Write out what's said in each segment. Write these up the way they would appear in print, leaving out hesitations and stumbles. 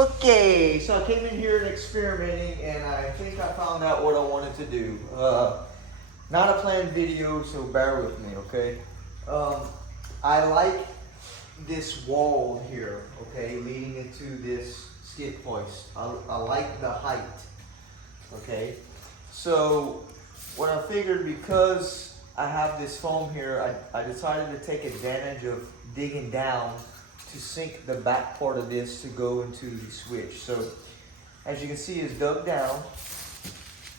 Okay, so I came in here and experimenting, and I think I found out what I wanted to do. Not a planned video, so bear with me, okay? I like this wall here, okay, leading into this skid hoist. I like the height, okay? So what I figured, because I have this foam here, I decided to take advantage of digging down to sink the back part of this to go into the switch. So as you can see, it's dug down.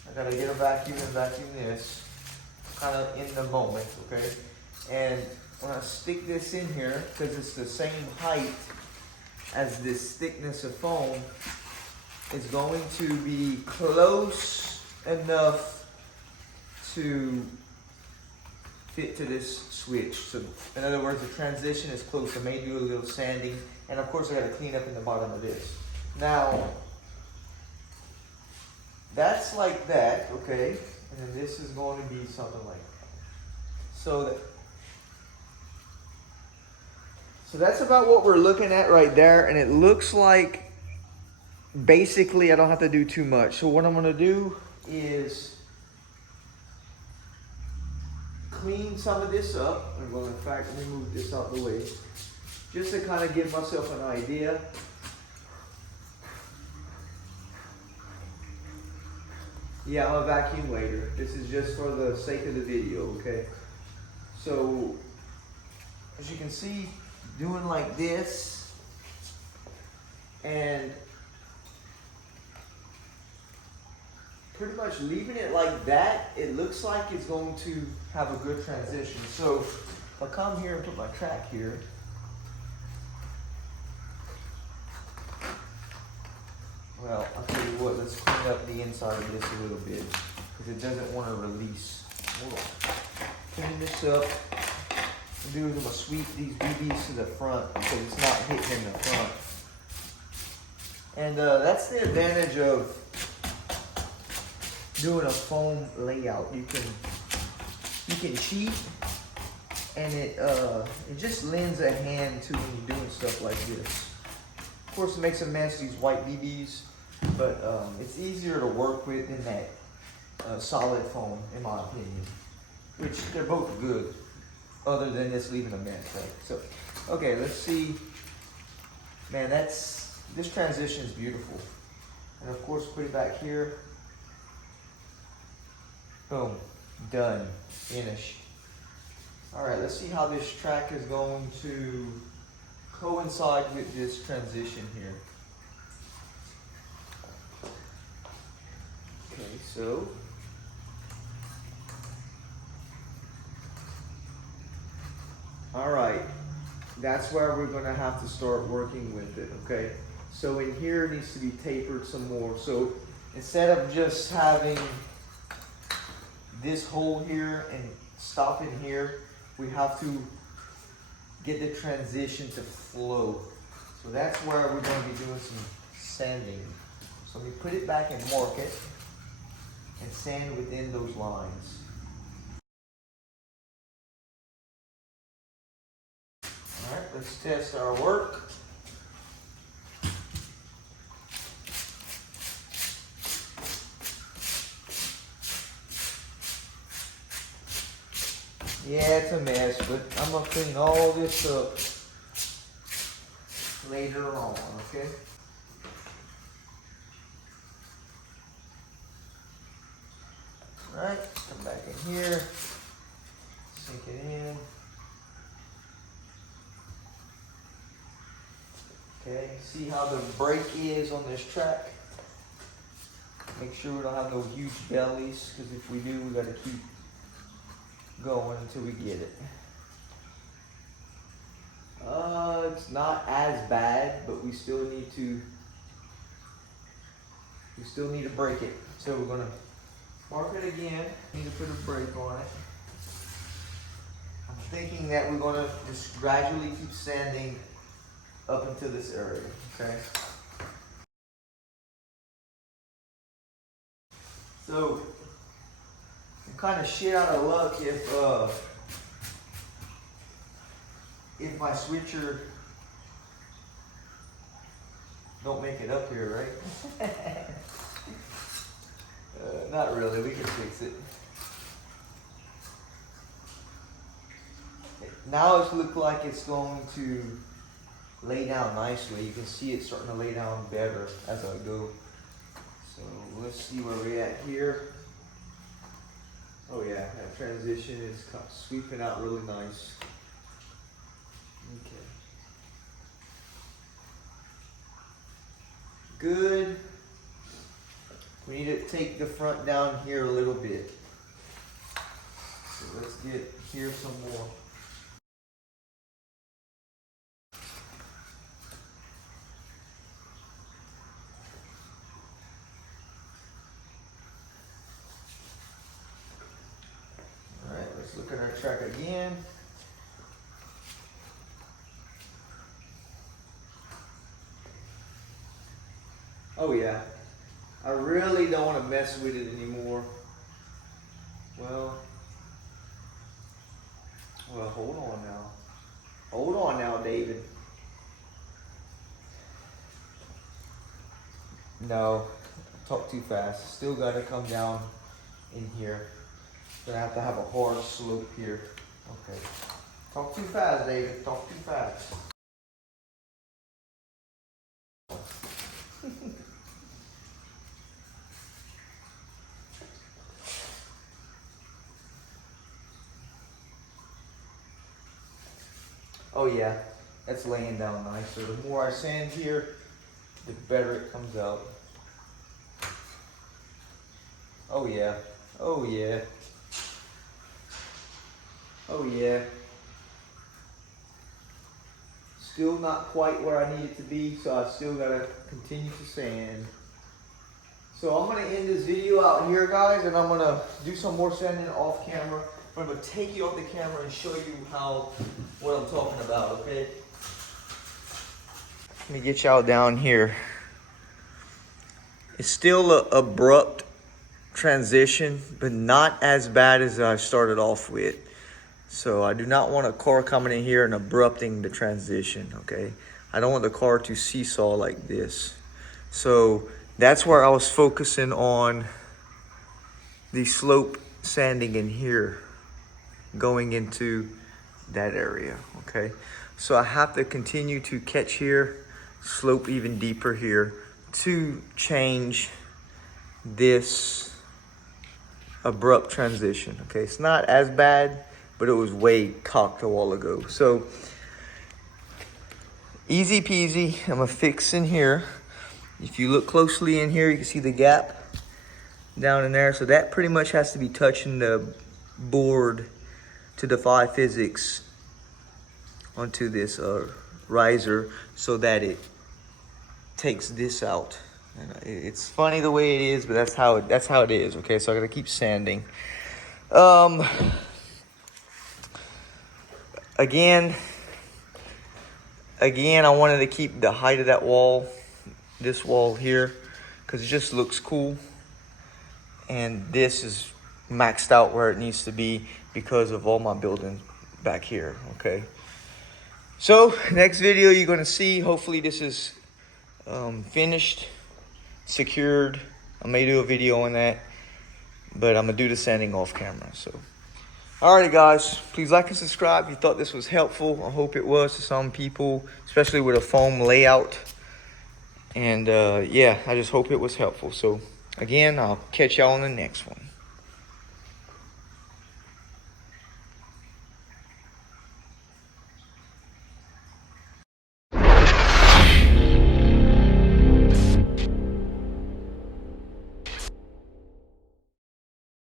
I gotta get a vacuum and vacuum this, kind of in the moment, okay? And when I stick this in here, because it's the same height as this thickness of foam, it's going to be close enough to fit to this switch. So in other words, the transition is close. I may do a little sanding, and of course I got to clean up in the bottom of this. Now that's like that, okay, and then this is going to be something like that. So that's about what we're looking at right there, and it looks like basically I don't have to do too much. So what I'm going to do is clean some of this up. I'm going to, in fact, let me move this out the way, just to kind of give myself an idea. Yeah, I'm a vacuum later. This is just for the sake of the video, okay? So, as you can see, doing like this, and pretty much leaving it like that, it looks like it's going to have a good transition. So if I come here and put my track here, well, I'll tell you what, let's clean up the inside of this a little bit, because it doesn't want to release. Hold on. Clean this up. What I'm going to sweep these BBs to the front, because it's not hitting in the front. And that's the advantage of doing a foam layout. You can cheat, and it just lends a hand to when you're doing stuff like this. Of course, it makes a mess, these white BBs, but it's easier to work with than that solid foam, in my opinion. Which they're both good, other than this leaving a mess, right? So, okay, let's see. Man, this transition is beautiful. And of course, put it back here. Boom, done, finished. All right, let's see how this track is going to coincide with this transition here. Okay, so all right, that's where we're gonna have to start working with it, okay? So in here it needs to be tapered some more. So instead of just having this hole here and stopping here, we have to get the transition to flow. So that's where we're going to be doing some sanding. So we put it back and mark it and sand within those lines. All right, let's test our work. Yeah, it's a mess, but I'm going to clean all this up later on, okay? All right, come back in here, sink it in. Okay, see how the break is on this track? Make sure we don't have no huge bellies, because if we do, we got to keep going until we get it. It's not as bad, but we still need to break it. So we're gonna mark it again. Need to put a break on it. I'm thinking that we're gonna just gradually keep sanding up into this area, okay? So I'm kind of shit out of luck if my switcher don't make it up here, right? Not really, we can fix it. Now it looks like it's going to lay down nicely. You can see it starting to lay down better as I go. So let's see where we're at here. Oh yeah, that transition is sweeping out really nice. Okay. Good. We need to take the front down here a little bit. So let's get here some more. Alright, let's look at our track again. Oh yeah, I really don't want to mess with it anymore. Well, hold on now. Hold on now, David. No, talk too fast. Still got to come down in here. Gonna have to have a hard slope here. Okay. Talk too fast, David. Talk too fast. Oh yeah, that's laying down nice. So the more I sand here, the better it comes out. Oh yeah, oh yeah, oh yeah. Still not quite where I need it to be, so I still gotta continue to sand. So I'm gonna end this video out here, guys, and I'm gonna do some more sanding off camera. I'm gonna take you off the camera and show you what I'm talking about, okay? Let me get y'all down here. It's still an abrupt transition, but not as bad as I started off with. So I do not want a car coming in here and abrupting the transition, okay? I don't want the car to seesaw like this. So that's where I was focusing on the slope sanding in here, going into that area, okay? So I have to continue to catch here, slope even deeper here to change this abrupt transition, okay? It's not as bad, but it was way cocked a while ago. So easy peasy, I'm gonna fix in here. If you look closely in here, you can see the gap down in there. So that pretty much has to be touching the board to defy physics onto this riser so that it takes this out. And it's funny the way it is, but that's how it is. Okay, so I gotta keep sanding. Again, I wanted to keep the height of that wall, this wall here, because it just looks cool. And this is maxed out where it needs to be because of all my building back here, okay? So next video you're gonna see, hopefully this is finished, secured. I may do a video on that, but I'm gonna do the sanding off camera. So alrighty guys, please like and subscribe if you thought this was helpful. I hope it was to some people, especially with a foam layout. And yeah, I just hope it was helpful. So again, I'll catch y'all on the next one.